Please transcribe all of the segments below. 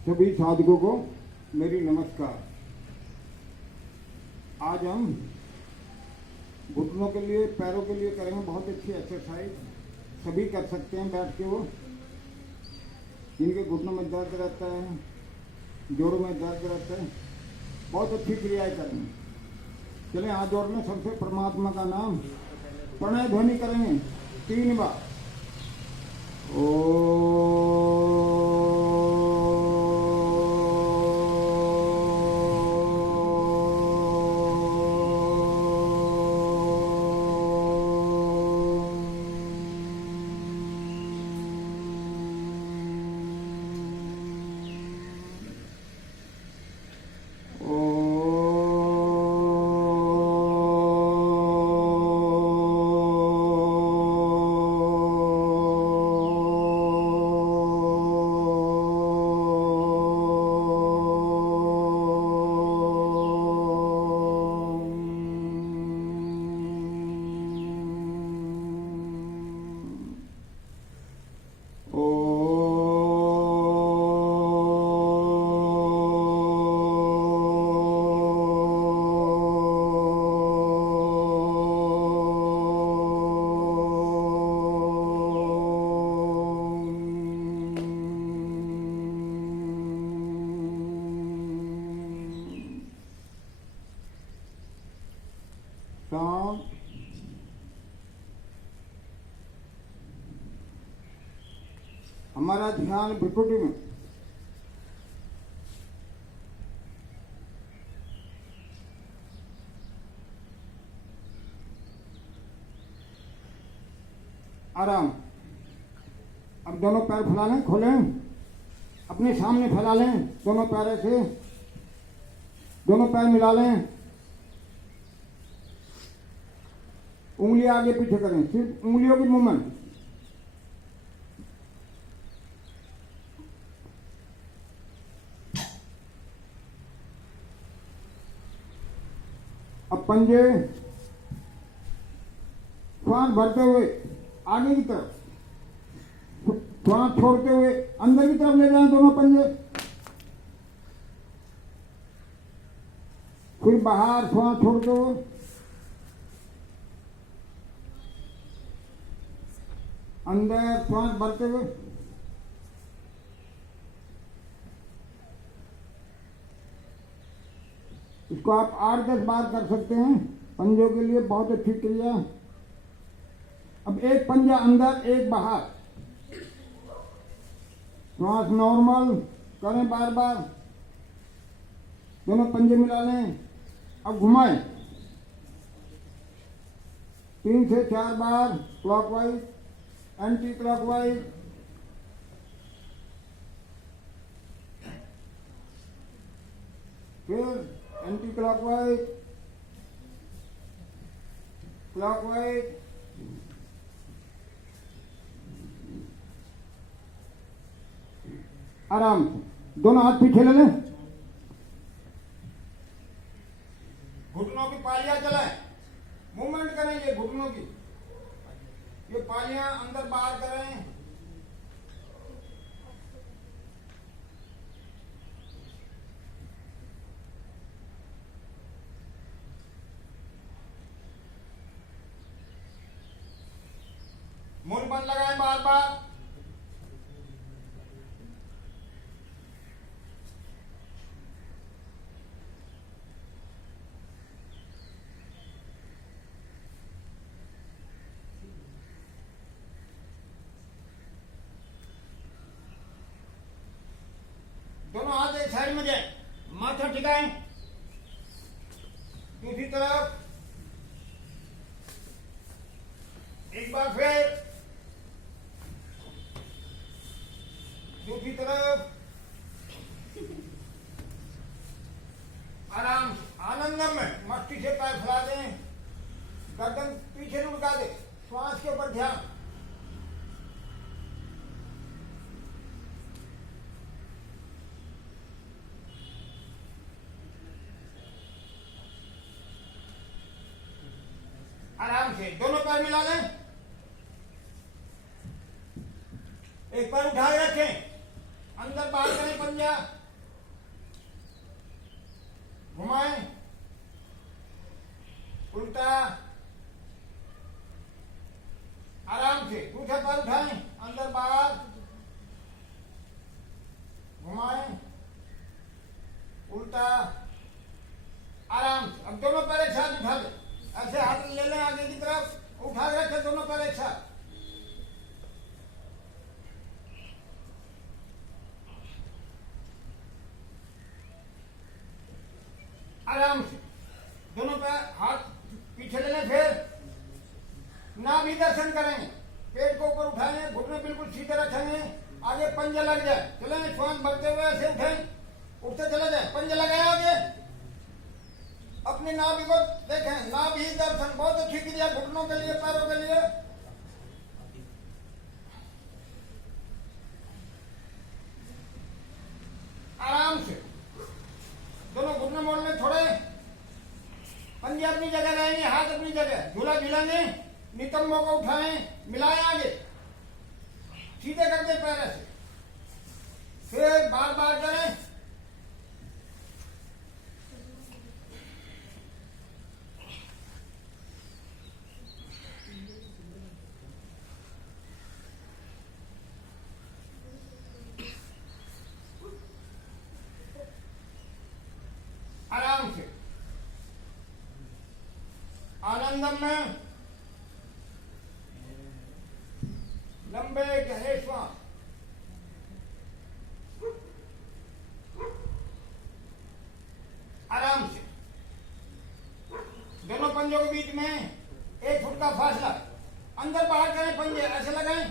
सभी साधकों को मेरी नमस्कार। आज हम घुटनों के लिए, पैरों के लिए करेंगे बहुत अच्छी एक्सरसाइज। सभी कर सकते हैं बैठ के। वो जिनके घुटनों में दर्द रहता है, जोड़ों में दर्द रहता है, बहुत अच्छी क्रियाएं करेंगे। चलें हाथ जोड़ में सबसे परमात्मा का नाम प्रणय ध्वनि करेंगे 3 बार। शांत, हमारा ध्यान भ्रुकुटी में। आराम। अब दोनों पैर फैला लें, खोलें, अपने सामने फैला लें दोनों पैरों से। दोनों पैर मिला लें, उंगलियां आगे पीछे करें, सिर्फ उंगलियों की मूवमेंट। अब पंजे श्वास भरते हुए आगे की तरफ, श्वास छोड़ते हुए अंदर की तरफ ले जाएं दोनों पंजे। फिर बाहर श्वास छोड़ते हुए, अंदर श्वास भरते हुए। इसको आप 8-10 बार कर सकते हैं। पंजों के लिए बहुत अच्छी क्रिया। अब एक पंजा अंदर, एक बाहर। श्वास नॉर्मल करें बार बार। दोनों पंजे मिला लें। अब घुमाएं 3 से 4 बार क्लॉकवाइज, एंटी क्लॉकवाइज। फिर एंटी क्लॉकवाइज, क्लॉकवाइज। आराम से दोनों हाथ पीछे ले लें। घुटनों की पालियां चलाएं, मूवमेंट करें ये घुटनों की। ये पालियां अंदर बाहर करें। मुंह बंद लगाएं बार बार। दोनों हाथ एक साइड में जाए, माथा टिकाएं। दूसरी तरफ एक बार, फिर दूसरी तरफ। आराम आनंदम में मस्ती से पैर फैला दें, गर्दन पीछे लुढ़का दे, श्वास के ऊपर ध्यान। आराम से दोनों पैर मिला लें। एक पैर उठा के रखें, अंदर बाहर करें पंजा, घुमाएं, उल्टा, आराम से दूसरा पैर उठाएं, अंदर बाहर, घुमाएं, उल्टा, आराम से। अब दोनों पैर एक साथ उठा लें, ऐसे हाथ ले लें आगे की तरफ, उठा रखें दोनों पैर एक साथ, आराम से दोनों पैर हाथ पीछे ले लें। फिर नाभि दर्शन करेंगे, पेट को ऊपर उठाएंगे, घुटने बिल्कुल सीधे रखेंगे, आगे पंजा लग जाए, चलेंगे श्वास भरते हुए ऐसे उठें, उठते चले जाए, पंजा लगाए आगे, अपनी नाभि को देखें, नाभि दर्शन बहुत अच्छी क्रिया घुटनों के लिए, पैरों के लिए। आराम से दोनों घुटने मोड़ में थोड़े, पंजे अपनी जगह रहेंगे, हाथ अपनी जगह, झूला झूलेंगे, नितंबों को उठाएं, मिलाएं आगे, सीधे करते पैर ऐसे, फिर बार बार करें। आराम से आनंदम में लंबे गहरे श्वास, आराम से दोनों पंजों के बीच में 1 फुट का फासला, अंदर बाहर करें, पंजे ऐसे लगाएं,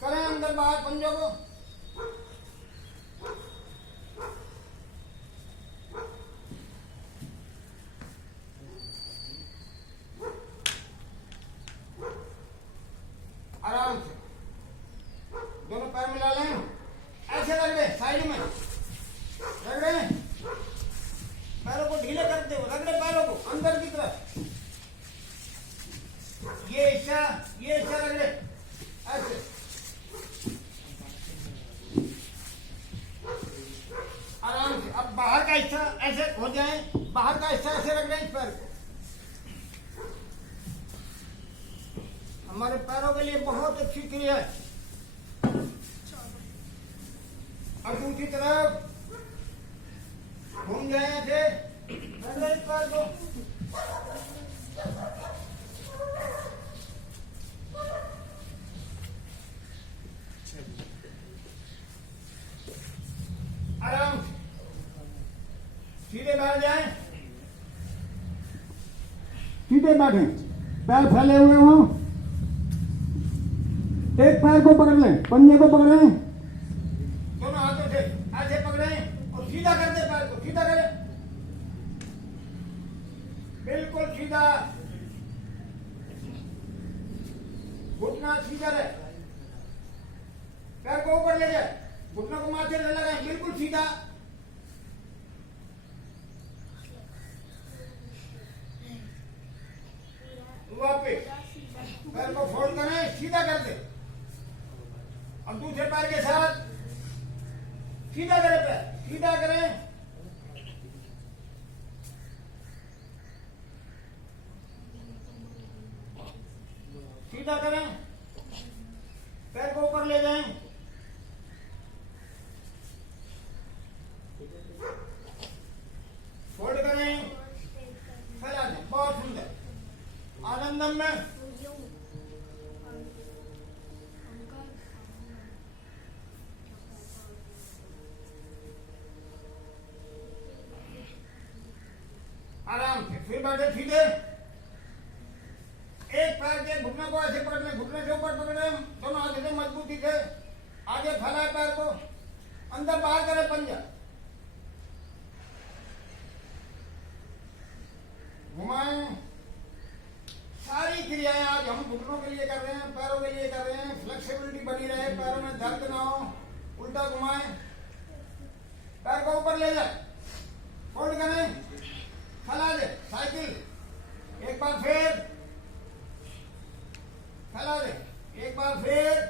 करें अंदर बाहर पंजों को, आराम से दोनों पैर मिला लें, ऐसे रख दें, साइड में रख दें, पैरों को ढीले करते हुए रख दें, पैरों को अंदर की तरफ, ये हिस्सा रख दें, ऐसे आराम से। अब बाहर का हिस्सा ऐसे हो जाए, बाहर का हिस्सा ऐसे रख दें इस पैर को, हमारे पैरों के लिए बहुत अच्छी क्रिया है। अब दूसरी तरफ घूम जाए ऐसे, इस पैर को, आराम से सीधे बैठ जाए, सीधे बैठे, पैर फैले हुए हों, एक पैर को पकड़ लें, पंजे को पकड़ें, दोनों हाथों से ऐसे पकड़ें और सीधा कर दे, पैर को सीधा करें, बिल्कुल सीधा, घुटना सीधा रहे, पैर को ऊपर ले जाए, घुटनों को माथे से लगाएं, बिल्कुल सीधा, वापिस पैर को फोल्ड करें, सीधा कर दे, अब दूसरे पैर के साथ सीधा करें, पैर सीधा करें, सीधा करें, पैर को ऊपर ले जाएं, फोल्ड करें, फैला दें, बहुत सुंदर। आनंदम में आराम से फिर बैठे सीधे, एक पैर के घुटने को ऐसे पकड़ लें, घुटने से ऊपर पकड़े, दोनों हाथ से मजबूती से आगे फैलाए पैर को, अंदर बाहर करें पंजा, घुमाएं, सारी क्रियाएं आज हम घुटनों के लिए कर रहे हैं, पैरों के लिए कर रहे हैं, फ्लेक्सिबिलिटी बनी रहे, पैरों में दर्द ना हो, उल्टा घुमाएं, पैर को ऊपर ले जाए, फोल्ड करें, फैला दे, साइकिल, एक बार फिर फैला दे, एक बार फिर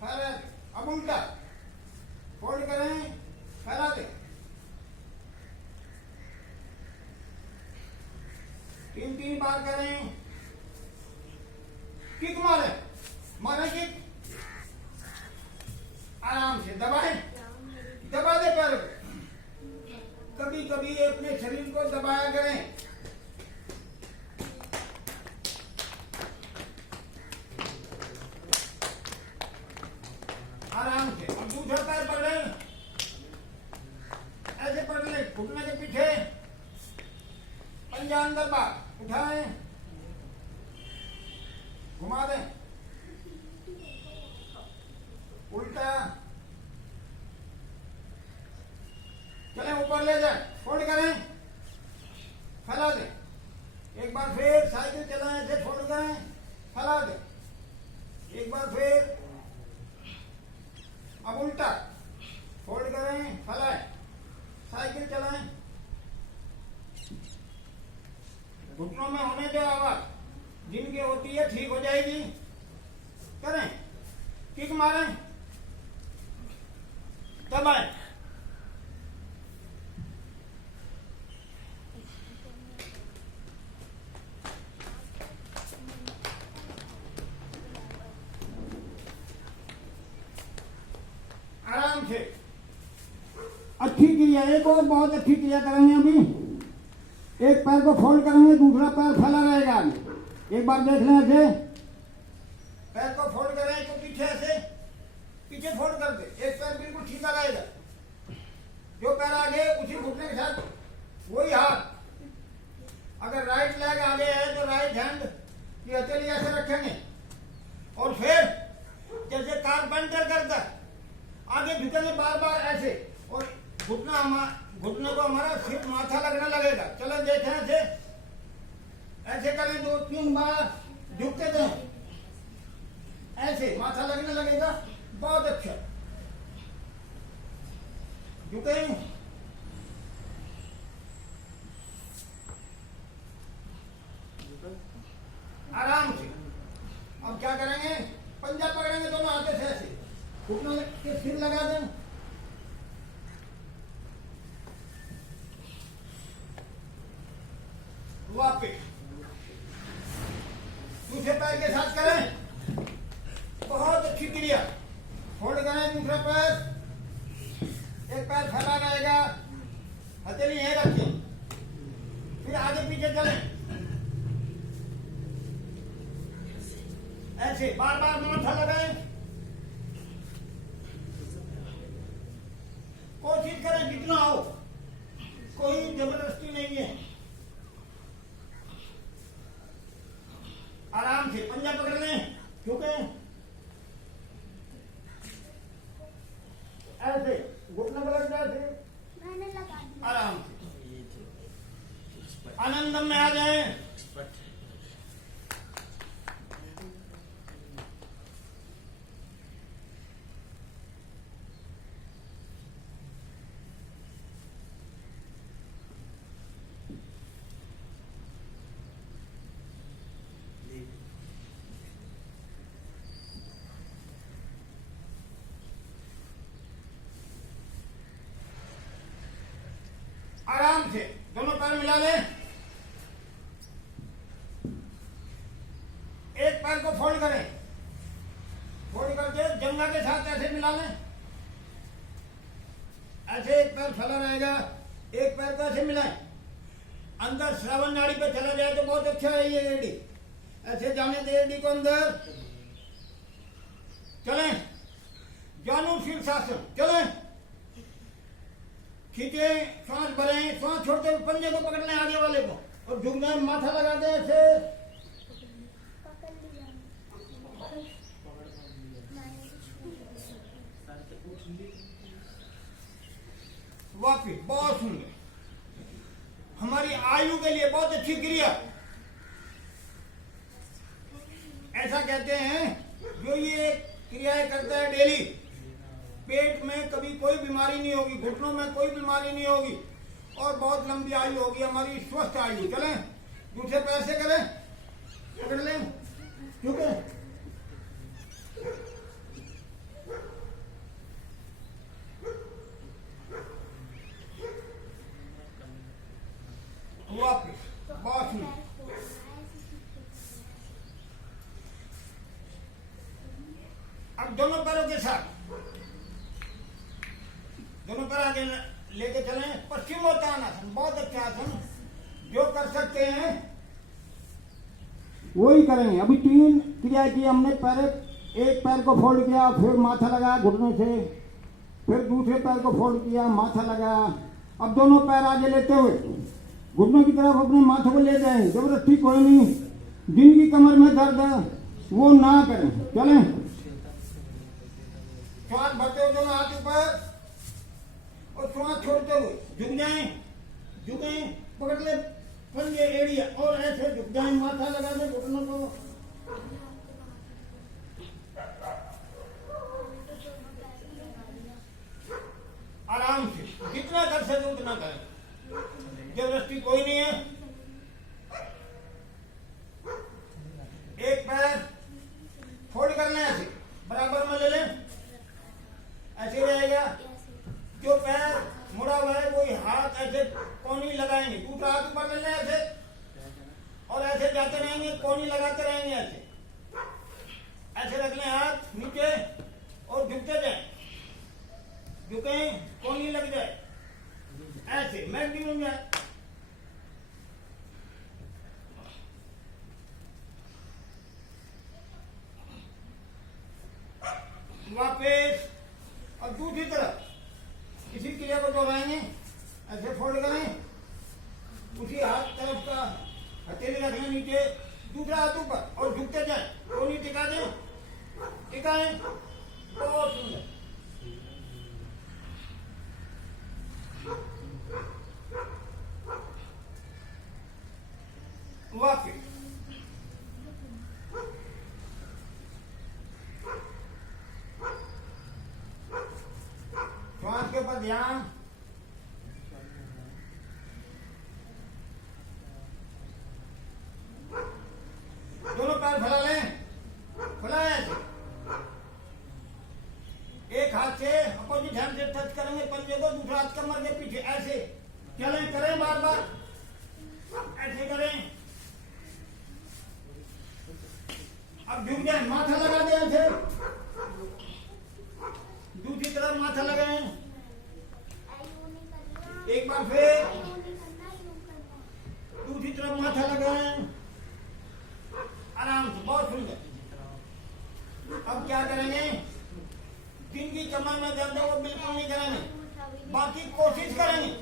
फैला दे, अब उल्टा फोल्ड करें, फैला दें, 3-3 बार करें, किक मारें, मारें किक, आराम से दबाएं, दबा दे पैर को, कभी कभी अपने शरीर को दबाया करें। आराम से। अब दूसरा पैर पकड़े, ऐसे पकड़े, घुटने के पीछे, पंजा अंदर बाहर उठाएं, घुमा दें, उल्टा, चलें ऊपर ले जाए, फोल्ड करें, फैला दें, एक बार फिर साइकिल चलाएं, ऐसे फोल्ड करें, फैला दें, एक बार फिर, अब उल्टा फोल्ड करें, फैलाएं, साइकिल चलाएं, घुटनों में होने दो आवाज, जिनकी होती है ठीक हो जाएगी, करें, किक मारें, दबाएं, आराम से। अच्छी क्रिया, एक और बहुत अच्छी क्रिया करेंगे अभी। एक पैर को फोल्ड करेंगे, दूसरा पैर फैला रहेगा। एक बार देख लें, ऐसे पैर को फोल्ड करें तो पीछे ऐसे पीछे फोल्ड कर दे, एक पैर बिल्कुल सीधा रहेगा, जो पैर आगे उसी घुटने के साथ वही हाथ। अगर राइट लेग आगे है तो राइट हैंड की हथेली ऐसे रखेंगे, और फिर जैसे कारपेंटर करता है आगे झुकेंगे बार बार ऐसे, और घुटने को हमारा सिर्फ माथा लगने लगेगा। चलो देखें, ऐसे ऐसे करें, 2-3 बार झुकते दें, ऐसे माथा लगने लगेगा, बहुत अच्छा। झुके, आराम से। अब क्या करेंगे, पंजा पकड़ेंगे दोनों हाथों से, ऐसे घुटनों के सिर लगा दें, वापिस दूसरे पैर के साथ करें, बहुत अच्छी क्रिया। फोल्ड करें दूसरा पैर, एक पैर फैला रहेगा, हथेली यहीं रखें, फिर आगे पीछे चलें, ऐसे बार बार माथा लगाएं, कोशिश करें जितना हो, कोई जबरदस्ती नहीं है। आराम से पंजा पकड़ लें, क्योंकि ऐसे घुटने को लग जाए, आराम से आनंदम में आ जाए। आराम से दोनों पैर मिला लें, एक पैर को फोल्ड करें, फोल्ड करके जंघा के साथ ऐसे मिला लें, ऐसे एक पैर फैला रहेगा, एक पैर को ऐसे मिलाएं, अंदर श्रवण नाड़ी पे चला जाए तो बहुत अच्छा है ये एडी, ऐसे जाने दे एडी को अंदर। चलें, जानू शीर्षासन, चलें, खींचे, श्वास भरें, श्वास छोड़ते हुए पंजे को पकड़ लें आगे वाले को, और झुक जाए, माथा लगा दें ऐसे, वापिस। बहुत सुंदर, हमारी आयु के लिए बहुत अच्छी क्रिया। ऐसा कहते हैं जो ये क्रियाएं करता है डेली, पेट में कभी कोई बीमारी नहीं होगी, घुटनों में कोई बीमारी नहीं होगी, और बहुत लंबी आयु होगी हमारी, स्वस्थ आयु। चलें, दूसरे पैर से करें, पकड़ लें, क्योंकि अब दोनों पैरों के साथ दोनों पैर आगे लेके चले। पश्चिमोत्तानासन बहुत अच्छा आसन, जो कर सकते हैं वही करेंगे। अभी 3 क्रिया की हमने। पहले एक पैर को फोल्ड किया, फिर माथा लगाया घुटने से, फिर दूसरे पैर को फोल्ड किया, माथा लगाया। अब दोनों पैर आगे लेते हुए घुटनों की तरफ अपने माथे को ले जाएंगे। जबरदस्ती कोई नहीं। जिनकी कमर में दर्द है वो ना करें। चलें, श्वास भरते हुए दोनों हाथ ऊपर और श्वास छोड़ते हुए झुक जाएं, झुकें, पकड़ ले पंजे एड़िया और ऐसे झुक जाएं, माथा लगा दे घुटनों को। आराम से जितना कर सके उतना करें, जबरदस्ती कोई नहीं है। एक पैर फोल्ड करना है, ऐसे बराबर में ले लें, ऐसे रहेगा। जो पैर मुड़ा हुआ है वही हाथ ऐसे कोनी लगाएंगे, दूसरा हाथ ऊपर ले लें ऐसे, और ऐसे जाते रहेंगे, कोनी लगाते रहेंगे। ऐसे ऐसे रख लें, हाथ नीचे और झुकते जाए, झुके कोनी लग जाए, ऐसे मैक्सिमम जाए। वापस और दूसरी तरफ इसी क्रिया को दोहराएंगे। ऐसे फोल्ड करें, उसी हाथ तरफ का हथेली रखना नीचे, दूसरा हाथ ऊपर और झुकते जाए, कोनी टिका दें, टिकाएं। बहुत सुंदर। वापस श्वास के ऊपर ध्यान। दोनों पैर फैला लें, फैलाएं ऐसे। एक हाथ से अपोजिट हैंड से टच करेंगे पंजे को, दूसरा हाथ कमर के पीछे, ऐसे चलें, करें बार बार, ऐसे करें। अब झुक जाए, माथा लगा दें ऐसे, दूसरी तरफ माथा लगाएं। एक बार फिर दूसरी तरफ माथा लगाएं, आराम से, बहुत सुंदर। अब क्या करेंगे, जिनकी कमर में दर्द है वो बिल्कुल नहीं करेंगे, बाकी कोशिश करेंगे।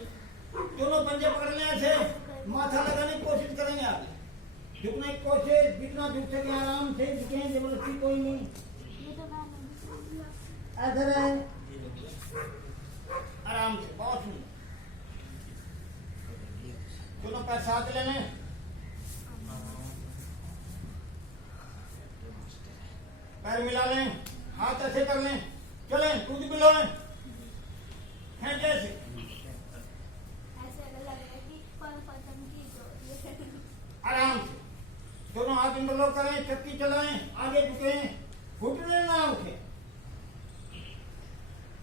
दोनों पंजे पकड़ लें ऐसे, माथा लगाने की कोशिश करेंगे। आप झुकने की कोशिश, जितना झुक सके आराम से झुके, जबरदस्ती कोई नहीं। ऐसे रहे, आराम से, बहुत सुंदर। दोनों पैर साथ ले लें, पैर मिला लें, हाथ ऐसे कर लें, चलें, कूद बिलोएं, हैं जैसे। आराम से दोनों हाथ इंटरलॉक करें, चक्की चलाएं, आगे झुकें, घुटने ना उठे,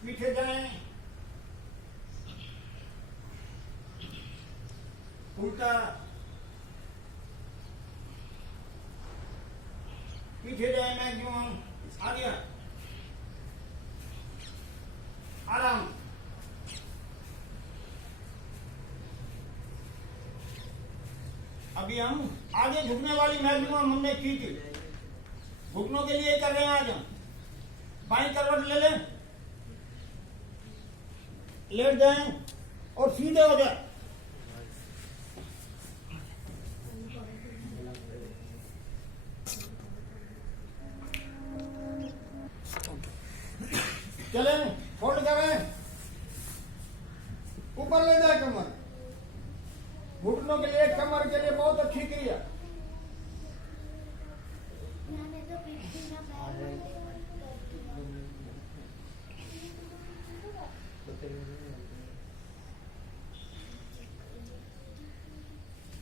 पीछे जाएं, उल्टा, पीछे जाए मैक्सिमम, आगे आराम। अभी हम आगे झुकने वाली मैक्सिमम हमने की थी, घुटनों के लिए कर रहे हैं आज हम। बाईं करवट ले लें, लेट जाएं और सीधे हो जाए। चलें, फोल्ड करें, ऊपर ले जाए कमर। घुटनों के लिए, कमर के लिए बहुत अच्छी क्रिया।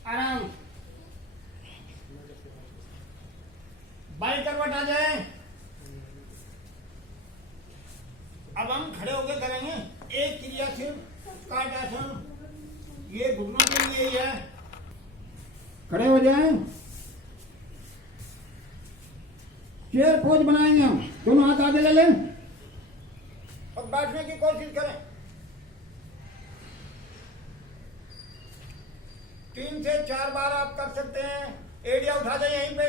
आराम, बाई करवट आ जाए। अब हम खड़े होकर करेंगे एक क्रिया, सिर्फ काट आसन। ये घुटनों के लिए ही है। खड़े हो जाएं, चेयर पोज बनाएंगे हम। दोनों हाथ आगे ले लें और बैठने की कोशिश करें। 3 से 4 बार आप कर सकते हैं। एड़िया उठा दें, यहीं पे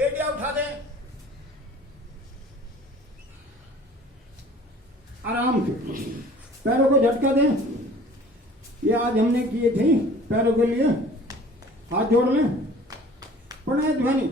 एड़िया उठा दें आराम से। पैरों को झटका दें। ये आज हमने किए थे पैरों के लिए। हाथ जोड़ लें, प्रणय ध्वनि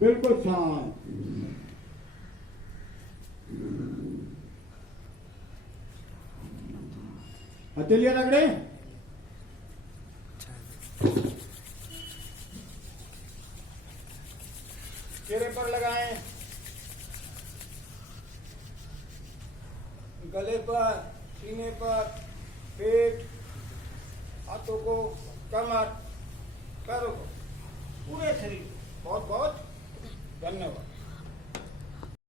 बिल्कुल शांत। हथेलियां रगड़े, चेहरे पर लगाएं, गले पर, सीने पर, पेट, हाथों को, कमर, पैरों को, पूरे शरीर। बहुत बहुत धन्यवाद।